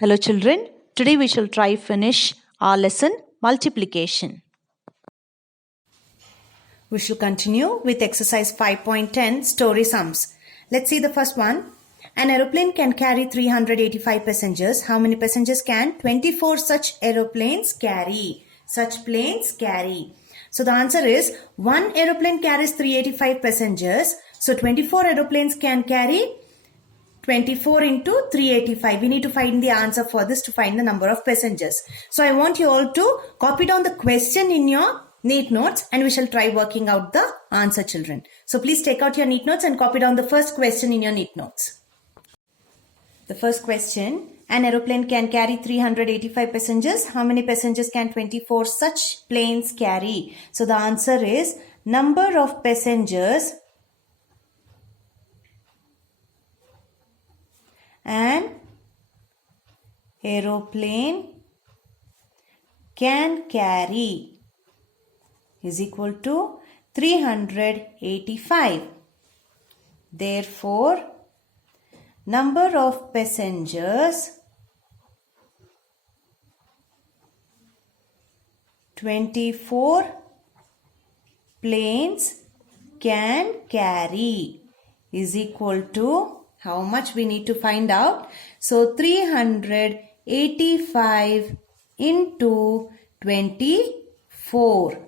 Hello children, today we shall try finish our lesson multiplication. We shall continue with exercise 5.10 story sums. Let's see the first one. An aeroplane can carry 385 passengers. How many passengers can 24 such aeroplanes carry? Such planes carry. So the answer is one aeroplane carries 385 passengers. So 24 aeroplanes can carry 24 into 385. We need to find the answer for this to find the number of passengers. So I want you all to copy down the question in your neat notes and we shall try working out the answer, children. So please take out your neat notes and copy down the first question in your neat notes. The first question, an aeroplane can carry 385 passengers. How many passengers can 24 such planes carry? So the answer is number of passengers an aeroplane can carry is equal to 385. Therefore, number of passengers 24 planes can carry is equal to how much we need to find out. So 385 into 24.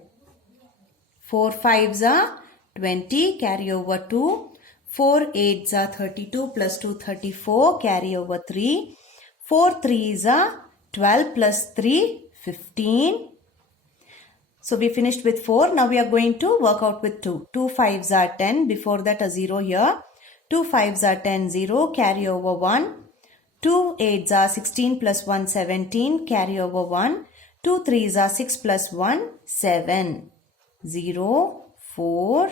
4 5s are 20, carry over 2. 4 8s are 32 plus 2 34, carry over 3. 4 3s are 12 plus 3 15. So we finished with 4. Now we are going to work out with 2. 2 5s are 10. Before that a 0 here. 2 5s are 10, 0, carry over 1. 2 8s are 16 plus 1, 17, carry over 1. 2 3s are 6 plus 1, 7. 0, 4,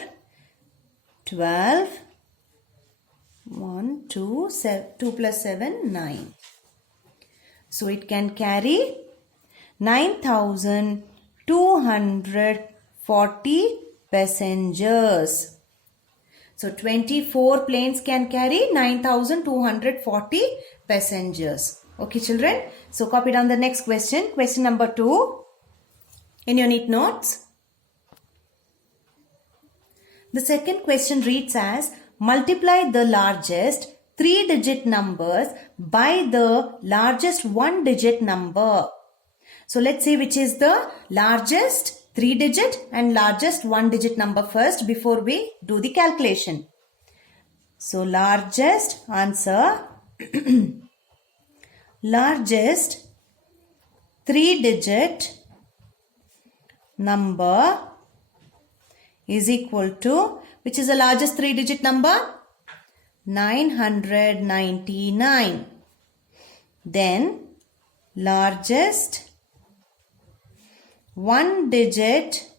12, 1, 2, 2 plus 7, 9. So it can carry 9,240 passengers. So 24 planes can carry 9,240 passengers. Okay, children. So copy down the next question. Question number 2 in your neat notes. The second question reads as multiply the largest 3-digit numbers by the largest 1-digit number. So let's see which is the largest 3-digit and largest 1-digit number first before we do the calculation. So largest answer largest 3-digit number is equal to, which is the largest 3-digit number? 999. Then largest 1-digit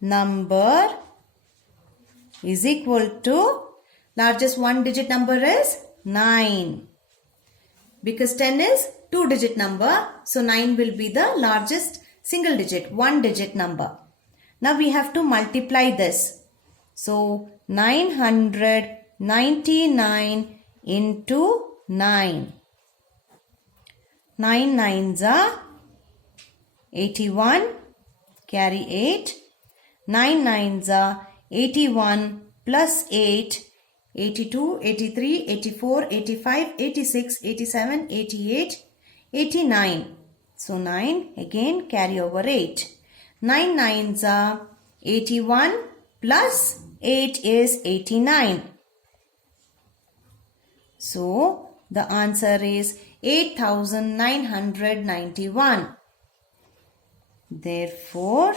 number is equal to, largest 1-digit number is 9. Because 10 is 2-digit number, so 9 will be the largest single digit, 1-digit number. Now we have to multiply this. So 999 into 9. 9 9s are 81, carry 8. 9 9s are 81 plus 8, 82, 83, 84, 85, 86, 87, 88, 89. So 9 again carry over 8. 9 9s are 81 plus 8 is 89. So the answer is 8,991. Therefore,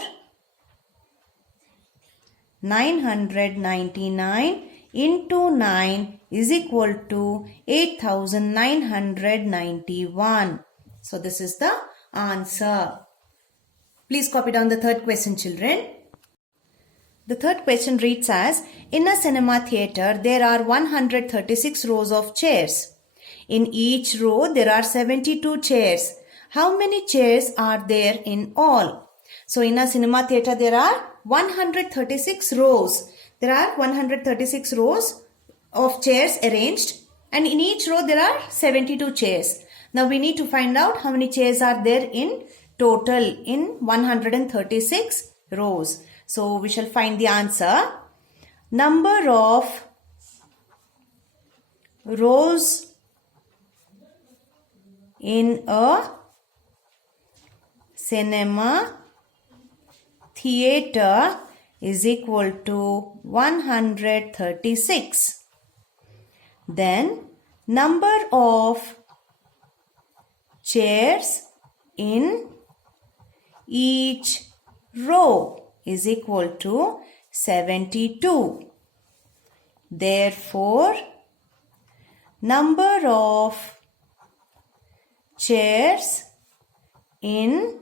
999 into 9 is equal to 8,991. So this is the answer. Please copy down the third question, children. The third question reads as, in a cinema theatre, there are 136 rows of chairs. In each row, there are 72 chairs. How many chairs are there in all? So in a cinema theatre, there are 136 rows. There are 136 rows of chairs arranged, and in each row there are 72 chairs. Now we need to find out how many chairs are there in total in 136 rows. So we shall find the answer. Number of rows in a cinema theater is equal to 136. Then number of chairs in each row is equal to 72. Therefore, number of chairs in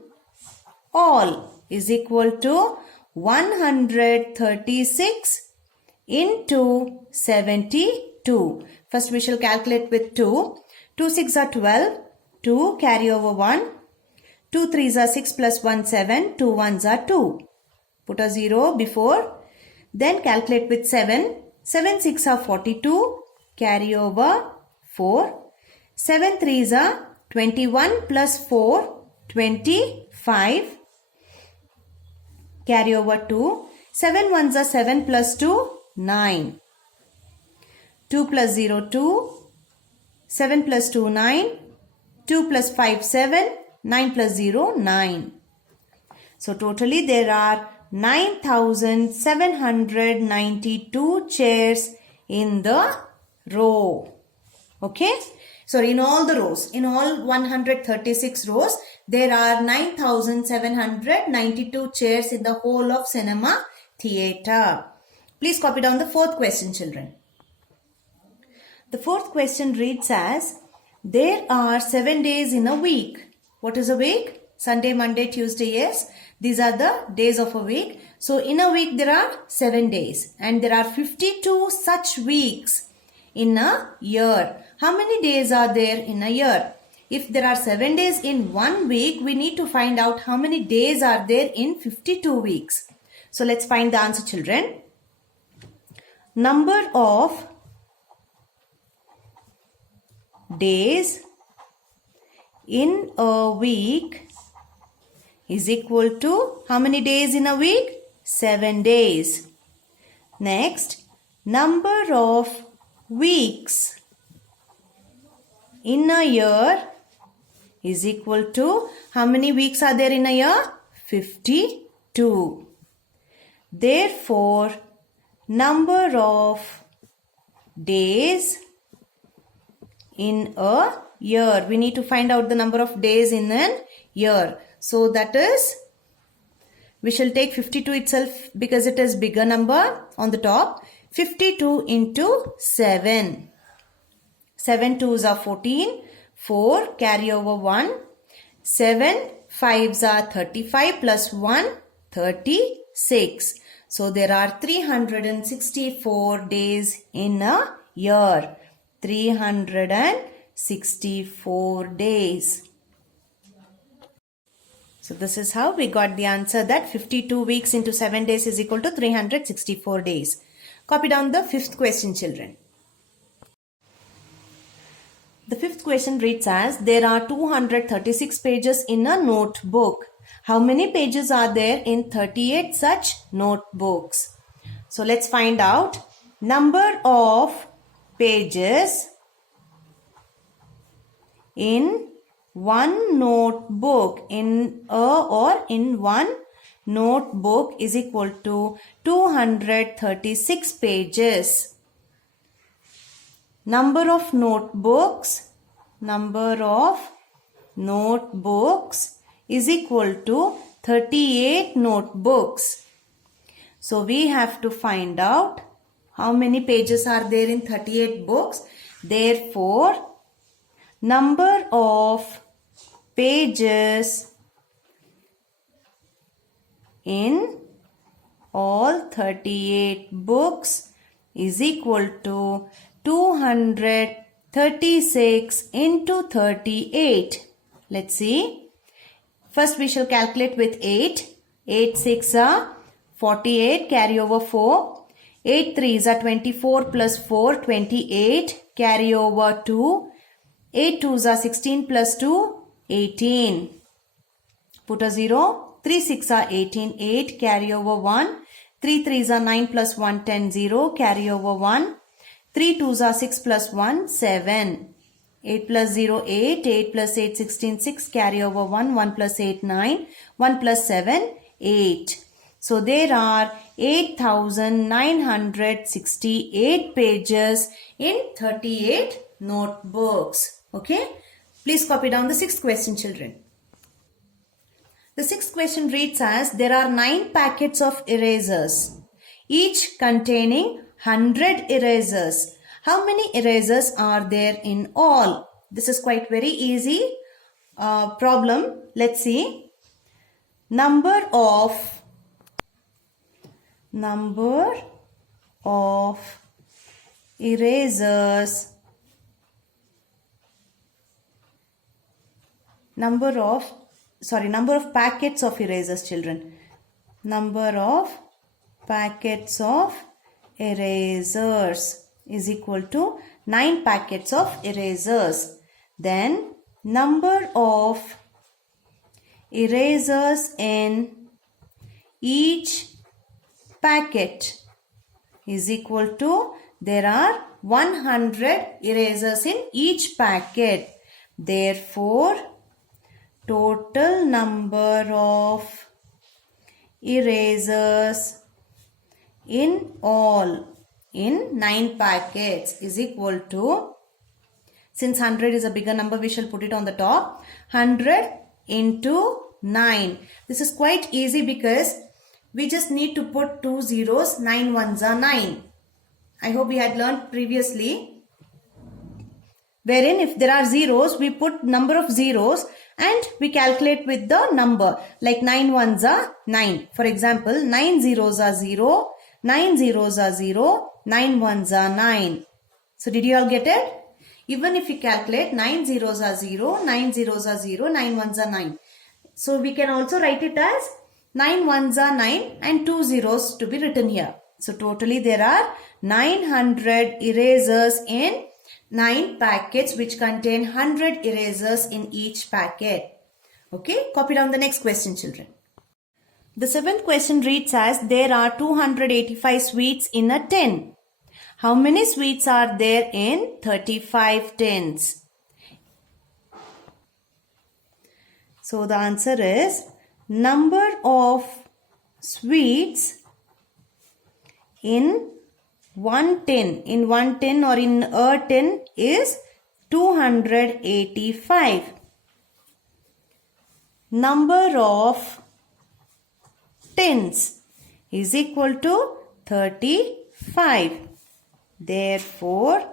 all is equal to 136 into 72. First we shall calculate with 2. 2 6 are 12. 2 carry over 1. 2 3s are 6 plus 1 7. 2 1s are 2. Put a 0 before. Then calculate with 7. 7 6 are 42. Carry over 4. 7 3s are 21 plus 4. 25. Carry over 2. 7 1s are 7 plus 2. 9. 2 plus 0 2. 7 plus 2 9. 2 plus 5 7. 9 plus 0 9. So totally there are 9,792 chairs in the row. Okay. So in all the rows, in all 136 rows, there are 9,792 chairs in the whole of cinema theater. Please copy down the fourth question, children. The fourth question reads as, there are 7 days in a week. What is a week? Sunday, Monday, Tuesday, yes. These are the days of a week. So in a week there are 7 days and there are 52 such weeks in a year. How many days are there in a year? If there are 7 days in 1 week, we need to find out how many days are there in 52 weeks. So let's find the answer, children. Number of days in a week is equal to how many days in a week? 7 days. Next, number of weeks in a year is equal to how many weeks are there in a year? 52. Therefore, number of days in a year. We need to find out the number of days in an year. So that is, we shall take 52 itself because it is bigger number on the top. 52 into 7. 7 2s are 14. 4 carry over 1. 7 5s are 35 plus 1 36. So there are 364 days in a year. 364 days. So this is how we got the answer that 52 weeks into 7 days is equal to 364 days. Copy down the fifth question, children. The fifth question reads as, there are 236 pages in a notebook. How many pages are there in 38 such notebooks? So let's find out. Number of pages in one notebook in one notebook is equal to 236 pages. Number of notebooks is equal to 38 notebooks. So we have to find out how many pages are there in 38 books. Therefore, number of pages in all 38 books is equal to 236 into 38. Let's see. First we shall calculate with 8. 8 6 are 48, carry over 4. 8 3s are 24 plus 4, 28, carry over 2. 8 2s are 16 plus 2, 18. Put a 0. 3 6 are 18, 8. Carry over 1. 3 3s are 9 plus 1, 10, 0. Carry over 1. 3 2s are 6 plus 1, 7. 8 plus 0, 8. 8 plus 8, 16, 6. Carry over 1. 1 plus 8, 9. 1 plus 7, 8. So there are 8,968 pages in 38 notebooks. Okay. Please copy down the sixth question, children. The sixth question reads as, there are 9 packets of erasers, each containing 100 erasers. How many erasers are there in all? This is quite very easy problem. Let's see. Number of erasers, number of packets of erasers, children. Number of packets of erasers is equal to 9 packets of erasers. Then number of erasers in each packet is equal to, there are 100 erasers in each packet. Therefore, total number of erasers in all in 9 packets is equal to, since 100 is a bigger number, we shall put it on the top, 100 into 9. This is quite easy because we just need to put 2 zeros. 9 ones are 9. I hope we had learned previously, wherein if there are zeros, we put number of zeros and we calculate with the number. Like 9 ones are 9. For example, 9 zeros are 0, 9 zeros are 0, 9 ones are 9. So did you all get it? Even if we calculate, 9 zeros are 0, 9 zeros are 0, 9 ones are 9. So we can also write it as 9 ones are 9 and 2 zeros to be written here. So totally there are 900 erasers in 9 packets which contain 100 erasers in each packet. Okay, copy down the next question, children. The seventh question reads as, there are 285 sweets in a tin. How many sweets are there in 35 tins? So the answer is, number of sweets in one tin or in a tin is 285. Number of tins is equal to 35. Therefore,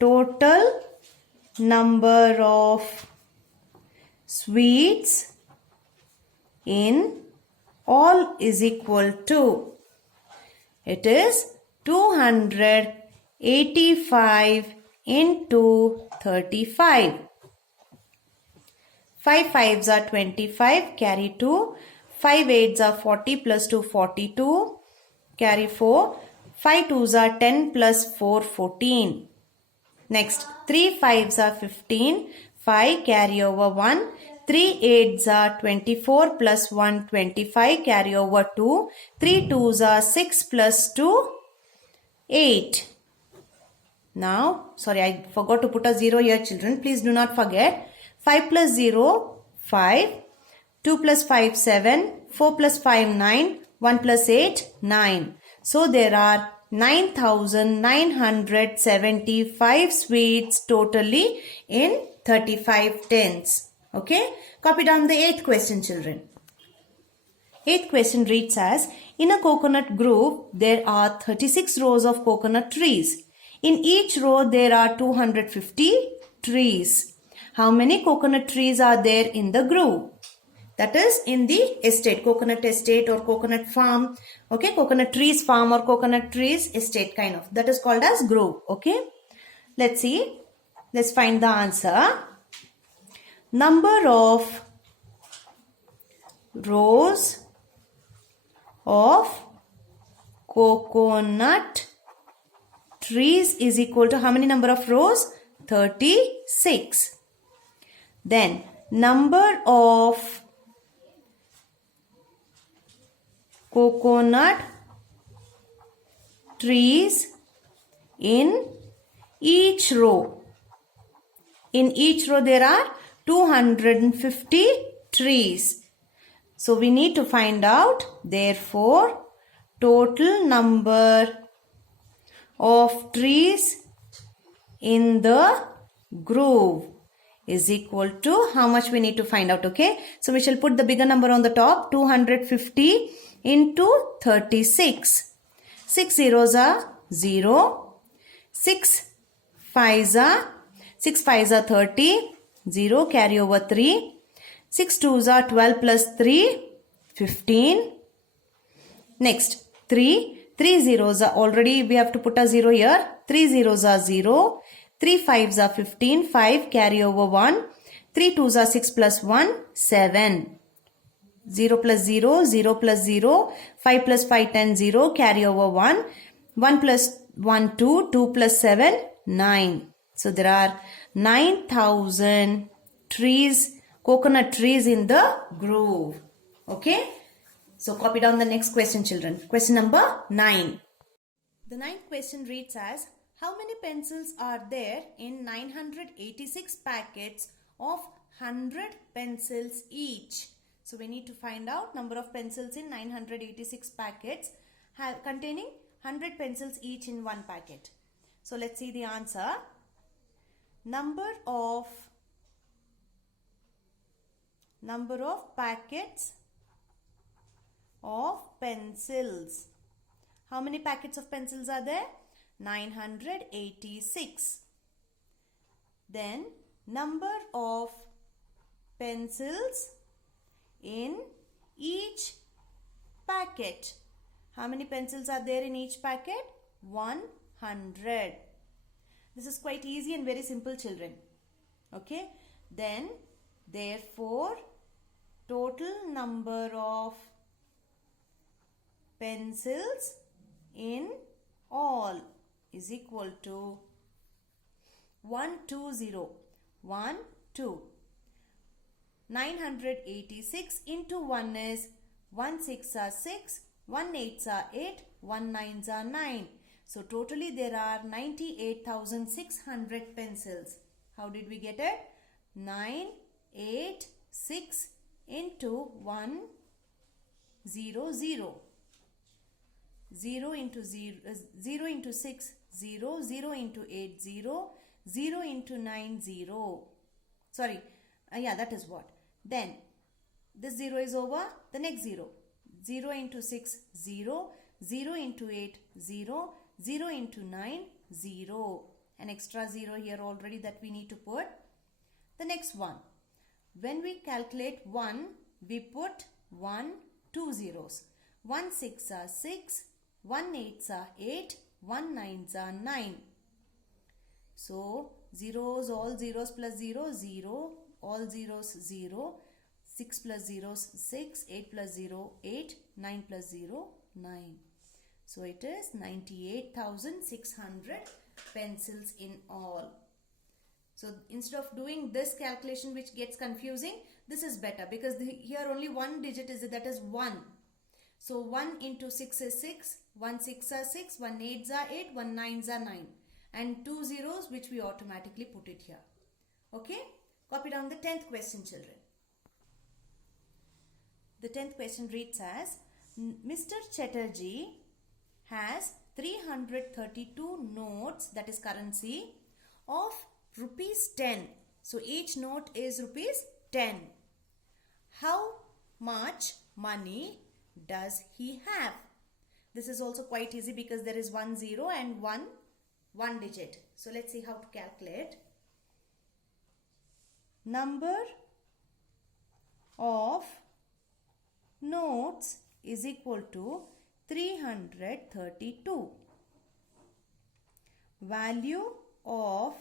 total number of sweets in all is equal to, it is 285 into 35. 5 5s are 25, carry 2. 5 8s are 40 plus 2, 42. Carry 4. 5 2s are 10 plus 4, 14. Next, 3 5s are 15. 5 carry over 1. 3 8s are 24 plus 1, 25. Carry over 2. 3 2s are 6 plus 2, 8. Now, sorry, I forgot to put a 0 here, children. Please do not forget. 5 plus 0, 5. 2 plus 5, 7. 4 plus 5, 9. 1 plus 8, 9. So, there are 9,975 sweets totally in 35 tins. Okay? Copy down the 8th question, children. 8th question reads as, in a coconut grove, there are 36 rows of coconut trees. In each row, there are 250 trees. How many coconut trees are there in the grove? That is in the estate, coconut estate or coconut farm. Okay, coconut trees farm or coconut trees estate kind of. That is called as grove. Okay, let's see. Let's find the answer. Number of rows of coconut trees is equal to how many number of rows? 36. Then number of coconut trees in each row. In each row there are 250 trees. So we need to find out, therefore, total number of trees in the grove is equal to how much we need to find out, okay? So we shall put the bigger number on the top, 250 into 36. 6 zeros are 0. 6 5s are 30. 0 carry over 3. 6 2s are 12 plus 3, 15. Next, 3 zeros are already, we have to put a 0 here. 3 zeros are 0. 3 5s are 15. 5 carry over 1. 3 2s are 6 plus 1, 7. 0 plus 0, 0 plus 0. 5 plus 5, 10, 0. Carry over 1. 1 plus 1, 2. 2 plus 7, 9. So there are 9,000 trees, coconut trees in the grove. Okay. So copy down the next question, children. Question number 9. The ninth question reads as, how many pencils are there in 986 packets of 100 pencils each? So we need to find out number of pencils in 986 packets containing 100 pencils each in one packet. So let's see the answer. Number of packets of pencils. How many packets of pencils are there? 986. Then number of pencils in each packet. How many pencils are there in each packet? 100. This is quite easy and very simple, children. Okay. Then, therefore, total number of pencils in all is equal to 120. 1, 2. 986 into 1 is 1 6 are 6, 1 8 are 8, 1 9 are 9. So totally there are 98,600 pencils. How did we get it? 986 into 1 0 0. 0 into 0, 0 into 6, 0, 0 into 8, 0, 0 into 9, 0. Sorry, yeah, that is what. Then, this 0 is over, the next 0. 0 into 6, 0, 0 into 8, 0, 0 into 9, 0. An extra 0 here already that we need to put. The next one. When we calculate 1, we put 1, 2 zeros. 1 6 are 6, 1 8 are 8, 1 9 are 9. So, zeros, all zeros plus 0, 0, all zeros 0, 6 plus 0 6, 8 plus 0 8, 9 plus 0 9. So, it is 98,600 pencils in all. So, instead of doing this calculation which gets confusing, this is better because here only one digit is, that is 1. So 1 into 6 is 6, 1 6 are 6, 1 8 are 8, 1 9 are 9. And 2 zeros which we automatically put it here. Okay? Copy down the 10th question, children. The 10th question reads as, Mr. Chatterjee has 332 notes, that is currency, of rupees 10. So each note is rupees 10. How much money does he have? This is also quite easy because there is 1 0 and one digit. So let's see how to calculate. Number of notes is equal to 332. Value of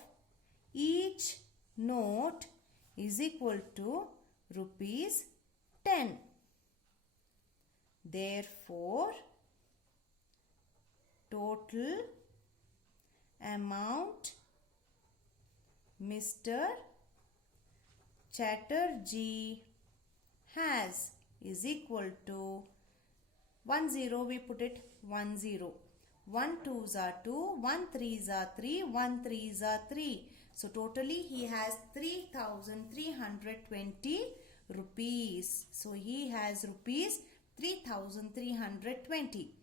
each note is equal to rupees 10. Therefore, total amount Mr. Chatterjee has is equal to 1 0, we put it 1 0. 1 2s are 2, 1 3s are 3, 1 3s are 3. So totally he has 3,320 rupees. So he has rupees 3,320.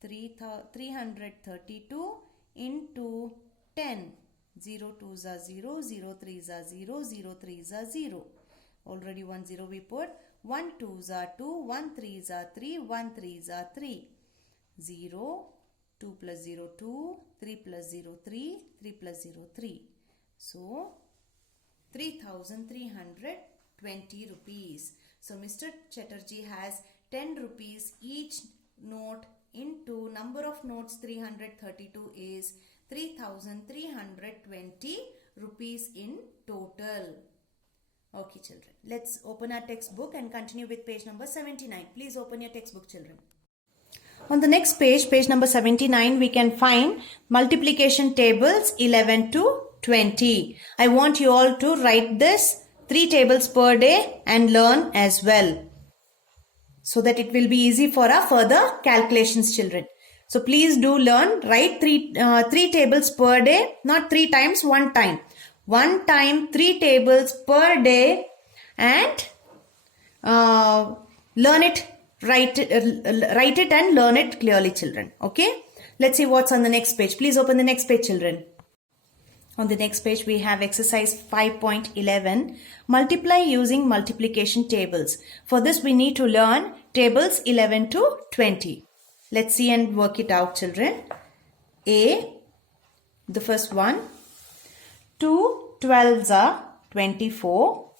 332 into 10. 0 2s are 0, 0 3s are 0, 0 3s are 0. Already 1 0 we put. 1 2s are 2, 1 3s are 3, 1 3s are 3. 0, 2 plus 0 2, 3 plus 0 3, 3 plus 0 3. So 3,320 rupees. So Mr. Chatterjee has 10 rupees each note into number of notes 332 is 3,320 rupees in total. Okay children, let's open our textbook and continue with page number 79. Please open your textbook children. On the next page, page number 79, we can find multiplication tables 11 to 20. I want you all to write this 3 tables per day and learn as well, so that it will be easy for our further calculations children. So please do learn, write 3 tables per day, not 3 times, 1 time. 1 time 3 tables per day and learn it, write it and learn it clearly children. Okay, let's see what's on the next page. Please open the next page children. On the next page we have exercise 5.11, multiply using multiplication tables. For this we need to learn tables 11 to 20. Let's see and work it out children. A, the first one, 2 12s are 24,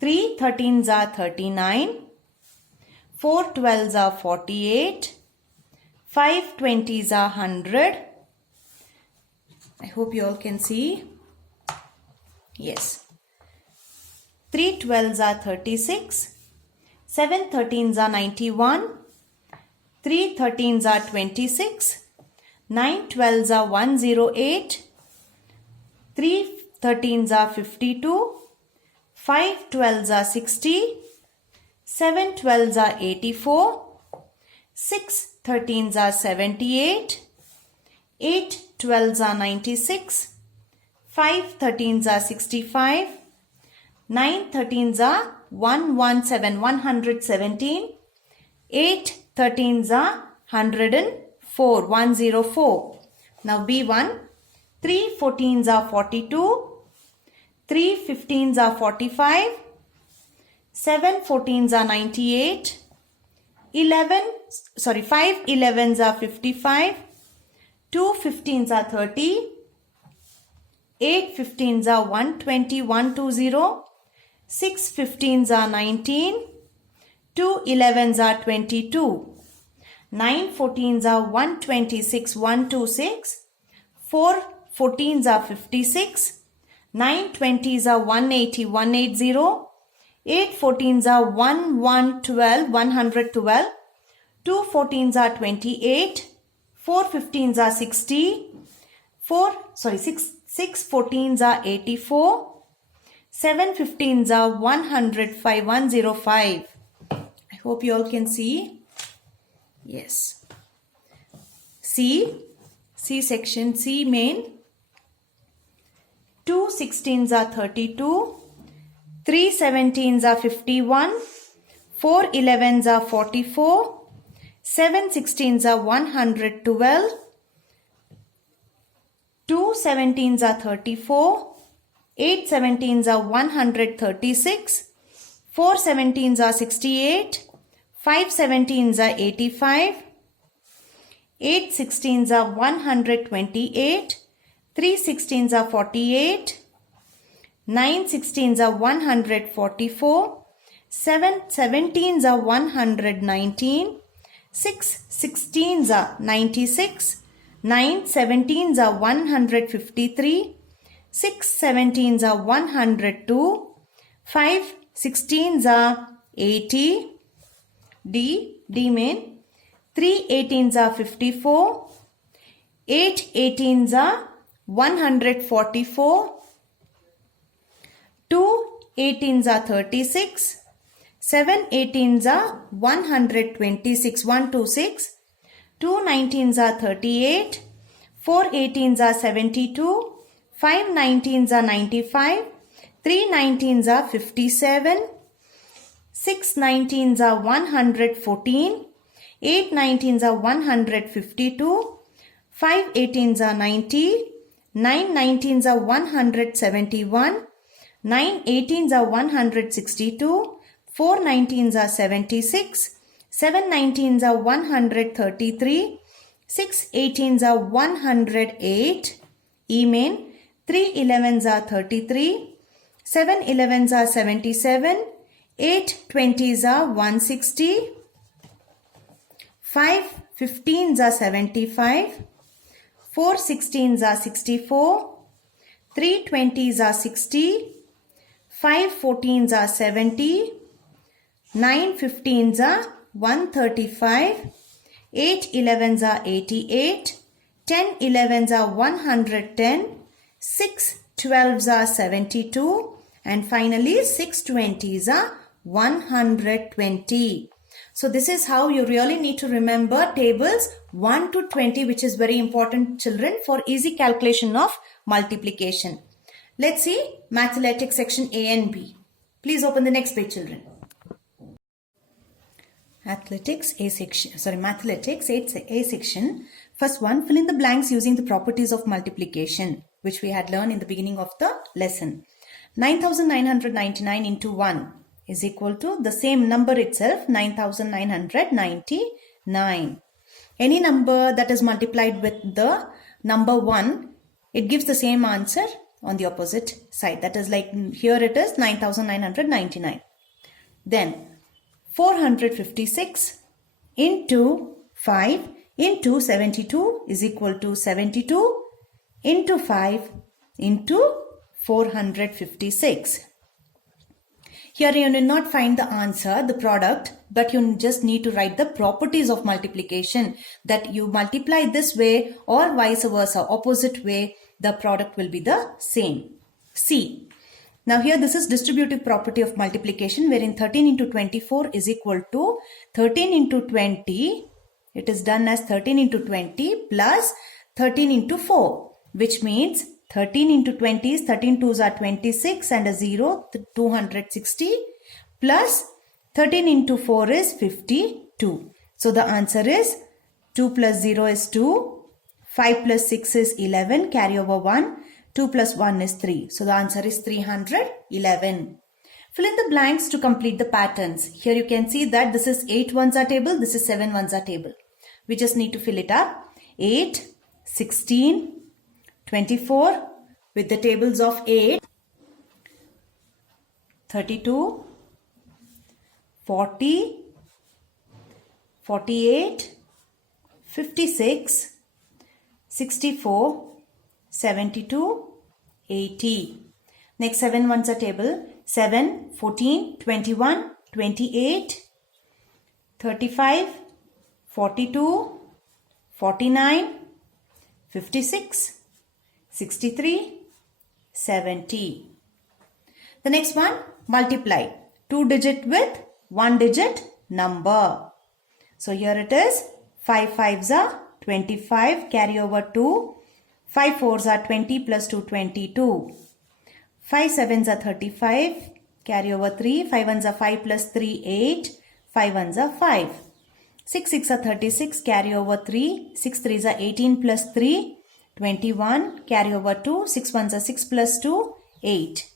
3 13s are 39, 4 12s are 48, 5 20s are 100. I hope you all can see. Yes. 3 12s are 36, 7 13s are 91, 3 13s are 26, 9 12s are 108, 3 13s are 52, 5 12s are 60, 7 12s are 84, 6 13s are 78, 8 12s are 96, 5 13s are 65, 9 13s are 117, 8 13s are 104, 104. Now B1, 3 14s are 42, 3 15s are 45, 7 14s are 98, 5 11s are 55, 2 15s are 30, 8 15s are 120, 120, 6 15s are 19, 2 11s are 22, 9 14s are 126, 126, 4 14s are 56, 9 20s are 180, 180, 8 14s are 112, 112, 2 14s are 28, 4 15s are 60, 6 14s are 84, 7 15s are 105, 105. I hope you all can see. Yes. C section, C main. 2 16s are 32, 3 17s are 51, 4 11s are 44, 7 16s are 112, 2 17s are 34, 8 17s are 136, 4 17s are 68, 5 17s are 85, 8 16s are 128, 3 16s are 48, 9 16s are 144, 7 17s are 119, 6 16s are 96, 9 17s are 153, 6 17s are 102, 5 16s are 80, D main, 3 18s are 54, 8 18s are 144, 2 18s are 36. 7 18s are 126. 126. 2 19s are 38. 4 18s are 72. 5 19s are 95. 3 19s are 57. 6 19s are 114. 8 19s are 152. 5 18s are 90. 9 19s are 171. 9 18s are 162. 4 19s are 76. 7 19s are 133. 6 18s are 108. E-main. 3 11s are 33. 7 11s are 77. 8 20s are 160. 5 15s are 75. 4 16s are 64. 3 20s are 60. 5 14s are 70. 9 15s are 135. 8 11s are 88. 10 11s are 110. 6 12s are 72. And finally 6 20s are 120. So this is how you really need to remember tables 1 to 20, which is very important, children, for easy calculation of multiplication. Let's see Mathletics section A and B. Please open the next page, children. Mathletics A section. First one, fill in the blanks using the properties of multiplication, which we had learned in the beginning of the lesson. 9,999 into 1 is equal to the same number itself, 9,999. Any number that is multiplied with the number 1, it gives the same answer on the opposite side. That is like here it is 9,999. Then 456 into 5 into 72 is equal to 72 into 5 into 456. Here you will not find the answer, the product, but you just need to write the properties of multiplication, that you multiply this way or vice versa, opposite way, the product will be the same. C. Now here this is distributive property of multiplication, wherein 13 into 24 is equal to 13 into 20. It is done as 13 into 20 plus 13 into 4, which means 13 into 20 is 13 2s are 26 and a 0, 260, plus 13 into 4 is 52. So the answer is 2 plus 0 is 2, 5 plus 6 is 11, carry over 1, 2 plus 1 is 3. So the answer is 311. Fill in the blanks to complete the patterns. Here you can see that this is 8 ones are table, this is 7 ones are table. We just need to fill it up. 8, 16, 24 with the tables of 8, 32, 40, 48, 56, 64, 72, 80. Next 7 ones are table. 7, 14, 21, 28, 35, 42, 49, 56, 63, 70. The next one, multiply 2 digit with 1 digit number. So here it is, 5 5s are 25, carry over 2, 5 4s are 20 plus 2, 22. 5 7s are 35, carry over 3, 5 1s are 5 plus 3, 8, 5 1s are 5. 6 6 are 36, carry over 3, 6 3s are 18 plus 3, 21, carry over 2, 6 1s are 6 plus 2, 8.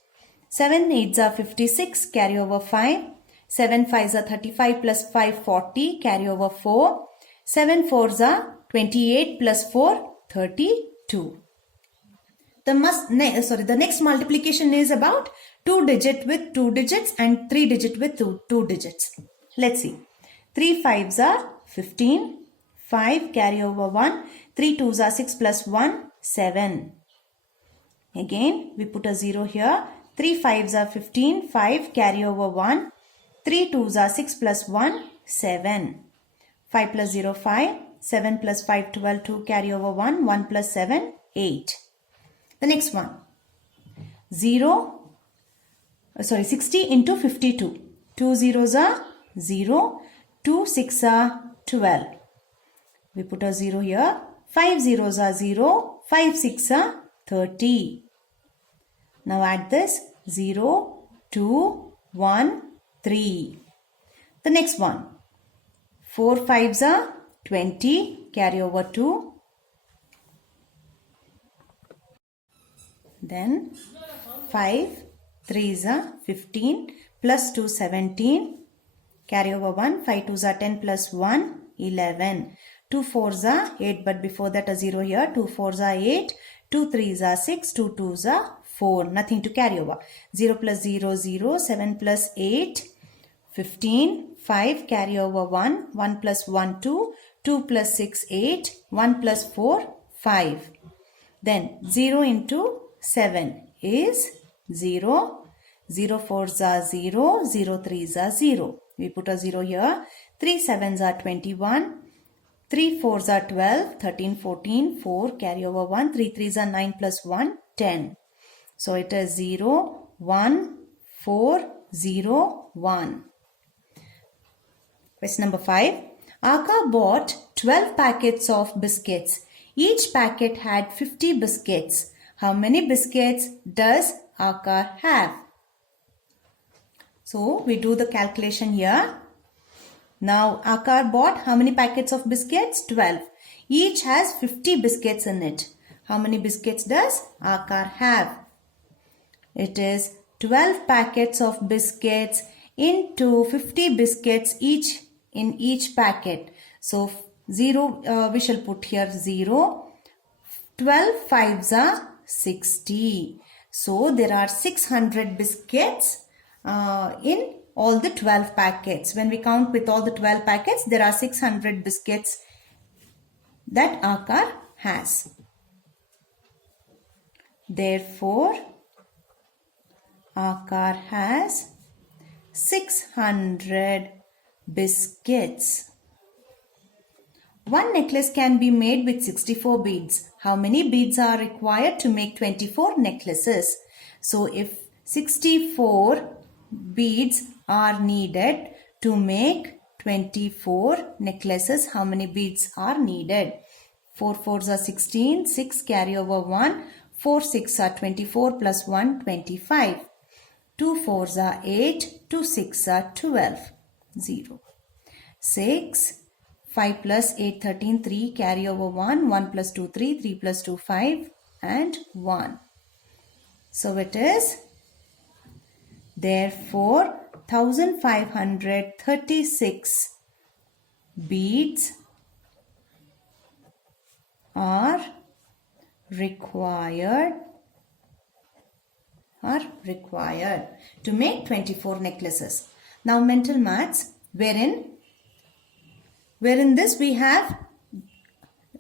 7 8s are 56, carry over 5, 7 5s are 35 plus 5, 40, carry over 4, 7 4s are 28 plus 4, 32. The next multiplication is about 2 digit with 2 digits and 3 digit with 2 digits. Let's see. 3 5s are 15, 5 carry over 1, 3 2s are 6 plus 1, 7. Again, we put a 0 here. 3 5s are 15, 5 carry over 1, 3 2s are 6 plus 1, 7. 5 plus 0, 5, 7 plus 5, 12, 2 carry over 1, 1 plus 7, 8. The next one, 0, 60 into 52. 2 zeros are 0. 2 6 are 12. We put a 0 here. 5 zeros are 0. 5 6 are 30. Now add this 0, 2, 1, 3. The next one. 4 5s are 20. Carry over 2. Then 5 3s are 15 plus 2 17. Carry over 1. 5 2s are 10 plus 1 11. 2 4s are 8, but before that a 0 here. 2 4s are 8. 2 3s are 6. 2 2s are 4. Nothing to carry over. 0 plus 0 0. 7 plus 8 15. 5 carry over 1. 1 plus 1 2. 2 plus 6 8. 1 plus 4 5. Then 0 into 7 is 0. 0 4s are 0. 0 3s are 0. We put a 0 here. 3 7s are 21. 3 4s are 12. 13 14. 4 carry over 1. 3 3s are 9 plus 1 10. So it is 0 1 4 0 1. Question number 5. Aka bought 12 packets of biscuits. Each packet had 50 biscuits. How many biscuits does Aka have? So we do the calculation here. Now Aka bought how many packets of biscuits? 12. Each has 50 biscuits in it. How many biscuits does Aka have? It is 12 packets of biscuits into 50 biscuits each in each packet. So 0, we shall put here 0. 12 5s are 60. So there are 600 biscuits in all the 12 packets. When we count with all the 12 packets, there are 600 biscuits that Aka has. Therefore, Aka has 600 biscuits. One necklace can be made with 64 beads. How many beads are required to make 24 necklaces? So if 64 beads are needed to make 24 necklaces, how many beads are needed? 4 4s are 16, 6 carry over 1, 4 6 are 24 plus 1 25. 2 4s are 8, 2 6 are 12, 0. 6, 5 plus 8 13, 3 carry over 1, 1 plus 2 3, 3 plus 2 5 and 1. So it is therefore 1536 beads are required to make 24 necklaces. Now mental maths, wherein this we have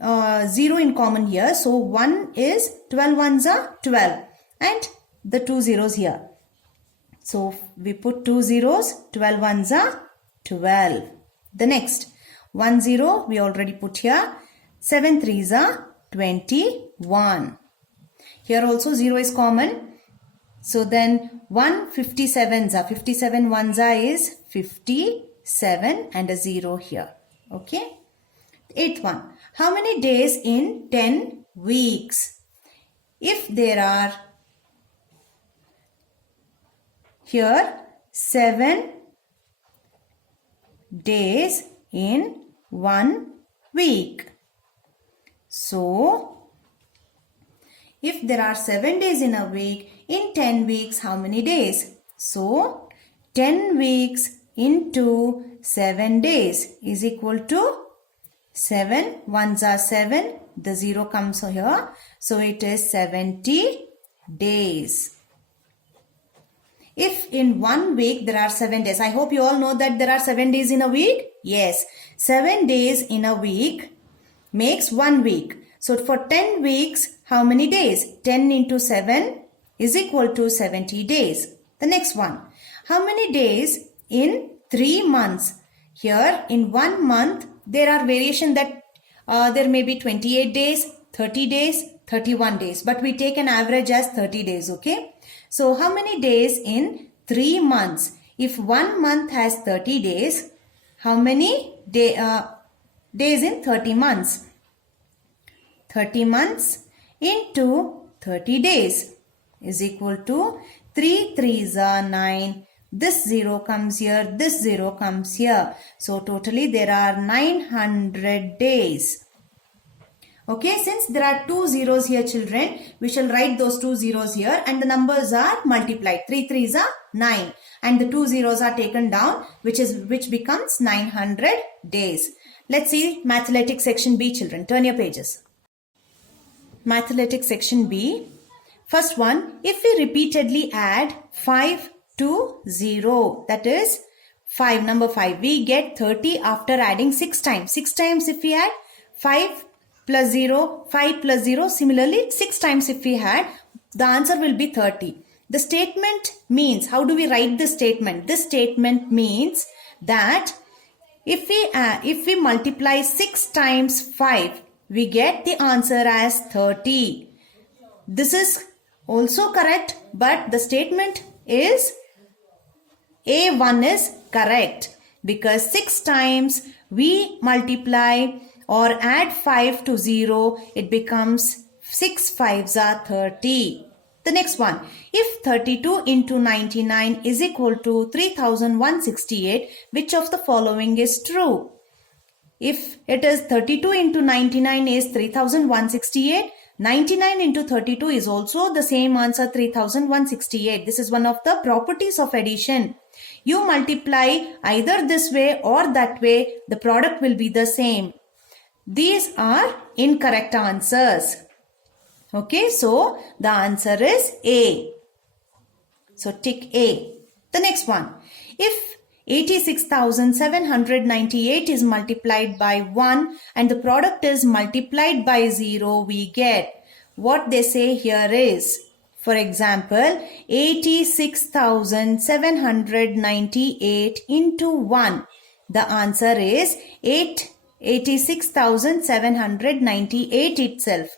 0 in common here. So 1 is 12 ones are 12 and the 2 zeros here. So we put 2 zeros, 12 ones are 12. The next 1 0 we already put here. 7 3s are 21. Here also 0 is common. So then 57s are 57 ones are is 57 and a 0 here. Okay. 8th one. How many days in 10 weeks? If there are here 7 days in 1 week. So if there are 7 days in a week, in 10 weeks, how many days? So 10 weeks into 7 days is equal to 7. Ones are 7. The 0 comes here. So it is 70 days. If in 1 week there are 7 days. I hope you all know that there are 7 days in a week. Yes. 7 days in a week makes 1 week. So for 10 weeks, how many days? 10 into 7 is equal to 70 days. The next one. How many days in 3 months? Here in 1 month, there are variation that there may be 28 days, 30 days, 31 days. But we take an average as 30 days, okay? So how many days in 3 months. If 1 month has 30 days, how many days in 30 months? 30 months into 30 days is equal to 3 3s are 9. This 0 comes here, this 0 comes here. So totally there are 900 days. Okay, since there are 2 zeros here, children, we shall write those 2 zeros here and the numbers are multiplied. 3 3s are 9 and the 2 zeros are taken down, which becomes 900 days. Let's see Mathematics section B, children. Turn your pages. Mathematics section B. First one, if we repeatedly add 5 to 0, that is 5, number 5, we get 30 after adding 6 times. 6 times if we add 5 plus 0, 5 plus 0, similarly 6 times if we add, the answer will be 30. The statement means, how do we write this statement? This statement means that if we multiply 6 times 5, we get the answer as 30. This is also correct, but the statement is A1 is correct because 6 times we multiply or add 5 to 0, it becomes 6 5s are 30. The next one, if 32 into 99 is equal to 3168, which of the following is true? If it is 32 into 99 is 3168, 99 into 32 is also the same answer, 3168. This is one of the properties of addition. You multiply either this way or that way, the product will be the same. These are incorrect answers. Okay, so the answer is A. So tick A. The next one, if 86,798 is multiplied by 1 and the product is multiplied by 0, we get what they say here is, for example, 86,798 into 1. The answer is 86,798 itself.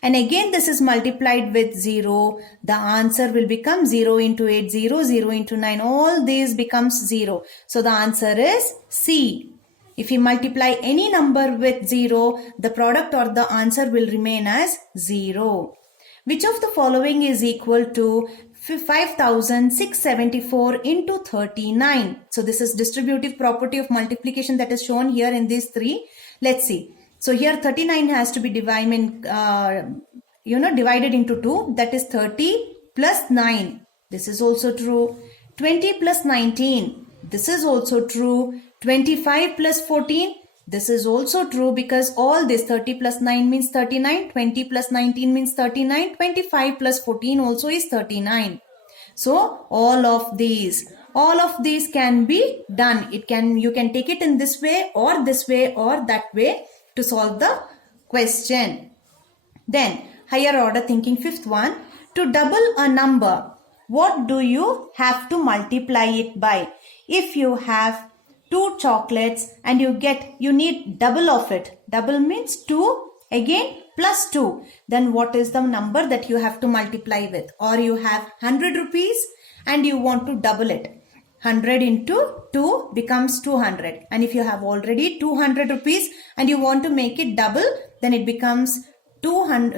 And again this is multiplied with 0. The answer will become 0 into 8, 0, 0 into 9. All these becomes 0. So the answer is C. If you multiply any number with 0, the product or the answer will remain as 0. Which of the following is equal to 5,674 into 39? So this is distributive property of multiplication that is shown here in these three. Let's see. So here 39 has to be divided into 2. That is 30 plus 9. This is also true. 20 plus 19. This is also true. 25 plus 14. This is also true because all this 30 plus 9 means 39. 20 plus 19 means 39. 25 plus 14 also is 39. So all of these can be done. You can take it in this way or that way to solve the question. Then higher order thinking, fifth one, to double a number, what do you have to multiply it by? If you have 2 chocolates and you need double of it. Double means 2 again plus 2. Then what is the number that you have to multiply with? Or you have 100 rupees and you want to double it. 100 into 2 becomes 200. And if you have already 200 rupees and you want to make it double, then it becomes 200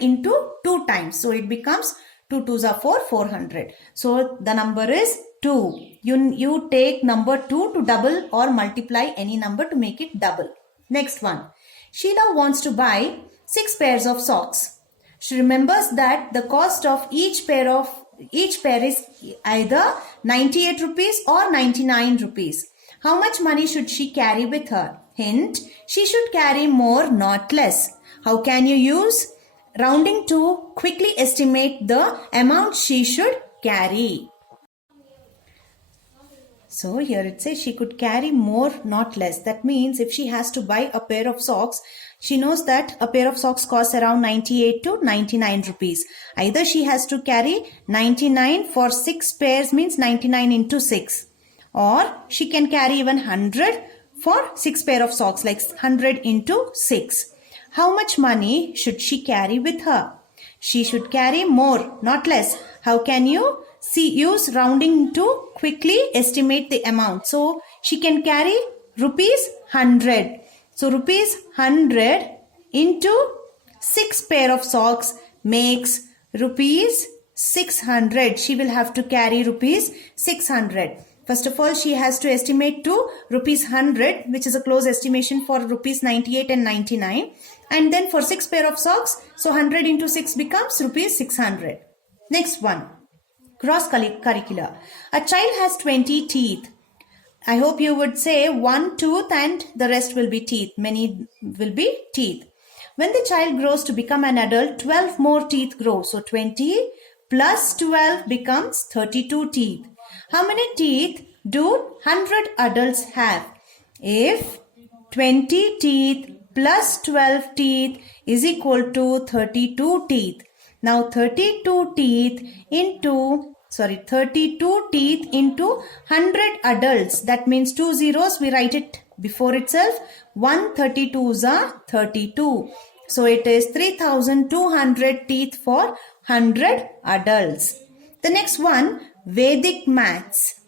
into 2 times. So it becomes 2 2s are 400. So the number is 2. You take number 2 to double or multiply any number to make it double. Next one. Sheila wants to buy 6 pairs of socks. She remembers that the cost of each pair is either 98 rupees or 99 rupees. How much money should she carry with her? Hint, she should carry more, not less. How can you use rounding to quickly estimate the amount she should carry? So here it says she could carry more, not less. That means if she has to buy a pair of socks, she knows that a pair of socks costs around 98 to 99 rupees. Either she has to carry 99 for 6 pairs means 99 into 6. Or she can carry even 100 for 6 pair of socks, like 100 into 6. How much money should she carry with her? She should carry more, not less. How can you see, use rounding to quickly estimate the amount. So she can carry rupees 100. So rupees 100 into 6 pair of socks makes rupees 600. She will have to carry rupees 600. First of all, she has to estimate to rupees 100, which is a close estimation for rupees 98 and 99. And then for 6 pair of socks, so 100 into 6 becomes rupees 600. Next one, cross curricular. A child has 20 teeth. I hope you would say one tooth and the rest will be teeth. Many will be teeth. When the child grows to become an adult, 12 more teeth grow. So 20 plus 12 becomes 32 teeth. How many teeth do 100 adults have? If 20 teeth plus 12 teeth is equal to 32 teeth. Now 32 teeth into 100 adults. That means 2 zeros. We write it before itself. 132s are 32. So it is 3200 teeth for 100 adults. The next one, Vedic maths.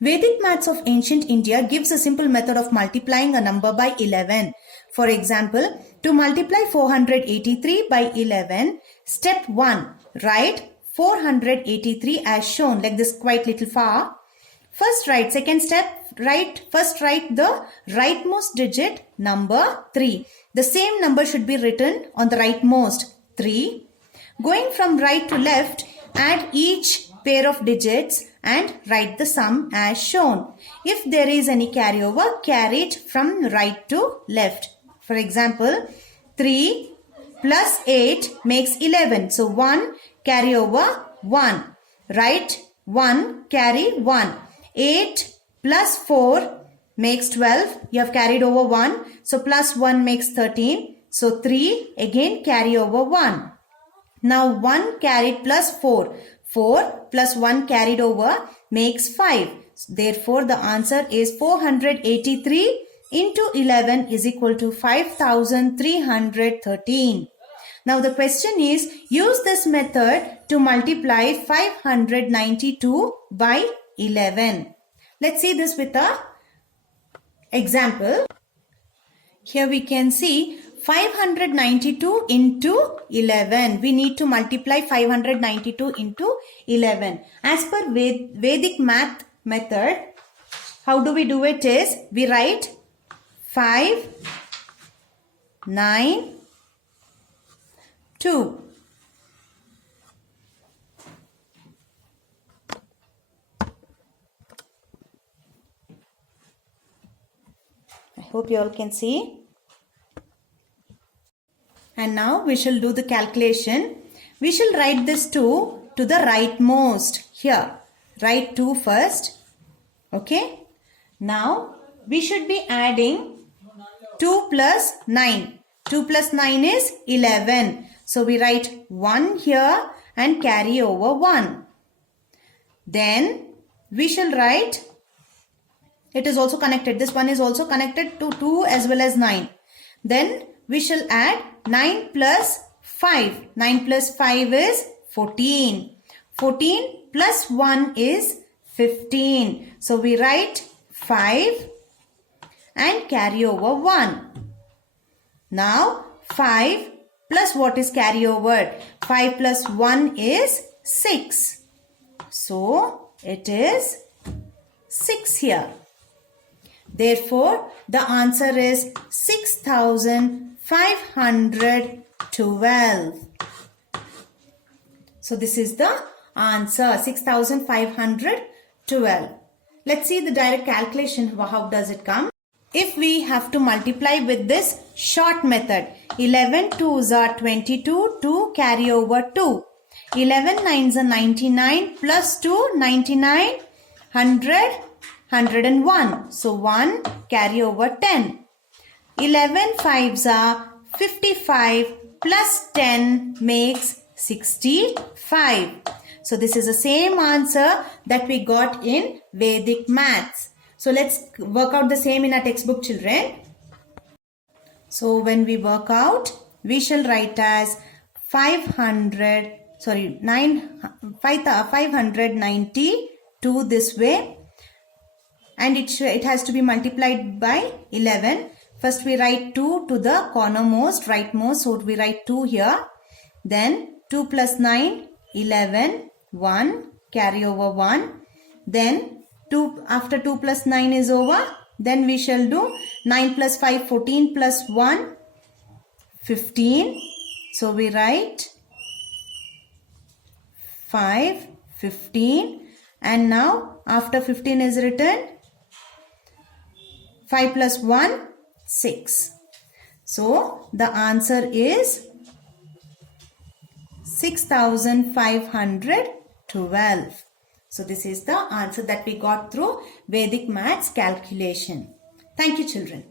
Vedic maths of ancient India gives a simple method of multiplying a number by 11. For example, to multiply 483 by 11, step 1, write 483 as shown, like this, quite little far. First write, second step, first write the rightmost digit, number 3. The same number should be written on the rightmost, 3. Going from right to left, add each pair of digits and write the sum as shown. If there is any carryover, carry it from right to left. For example, 3 plus 8 makes 11. So 1 carry over 1. Write 1 carry 1. 8 plus 4 makes 12. You have carried over 1. So plus 1 makes 13. So 3 again carry over 1. Now 1 carried plus 4. 4 plus 1 carried over makes 5. Therefore, the answer is 483 into 11 is equal to 5313. Now the question is, use this method to multiply 592 by 11. Let's see this with a example. Here we can see 592 into 11. We need to multiply 592 into 11. As per Vedic math method, how do we do it is, we write 5, 9, 2. I hope you all can see. And now we shall do the calculation. We shall write this 2 to the rightmost. Here, write 2 first. Okay. Now we should be adding 2 plus 9. 2 plus 9 is 11. So we write 1 here and carry over 1. Then we shall write, it is also connected. This one is also connected to 2 as well as 9. Then we shall add 9 plus 5. 9 plus 5 is 14. 14 plus 1 is 15. So we write 5 and carry over 1. Now 5 plus what is carry over? 5 plus 1 is 6. So it is 6 here. Therefore, the answer is 6512. So this is the answer, 6512. Let's see the direct calculation. How does it come? If we have to multiply with this short method, 11 2s are 22, 2 carry over 2. 11 9s are 99 plus 2, 99, 100, 101. So 1 carry over 10. 11 5s are 55 plus 10 makes 65. So this is the same answer that we got in Vedic maths. So let's work out the same in our textbook, children. So when we work out, we shall write as 500 592 this way, and it has to be multiplied by 11. First we write 2 to the cornermost, rightmost, so we write 2 here. Then 2 plus 9, 11, 1, carry over 1. Then 2, after 2 plus 9 is over, then we shall do 9 plus 5, 14 plus 1, 15. So we write 5, 15, and now after 15 is written, 5 plus 1, 6. So the answer is 6512. So this is the answer that we got through Vedic Maths calculation. Thank you, children.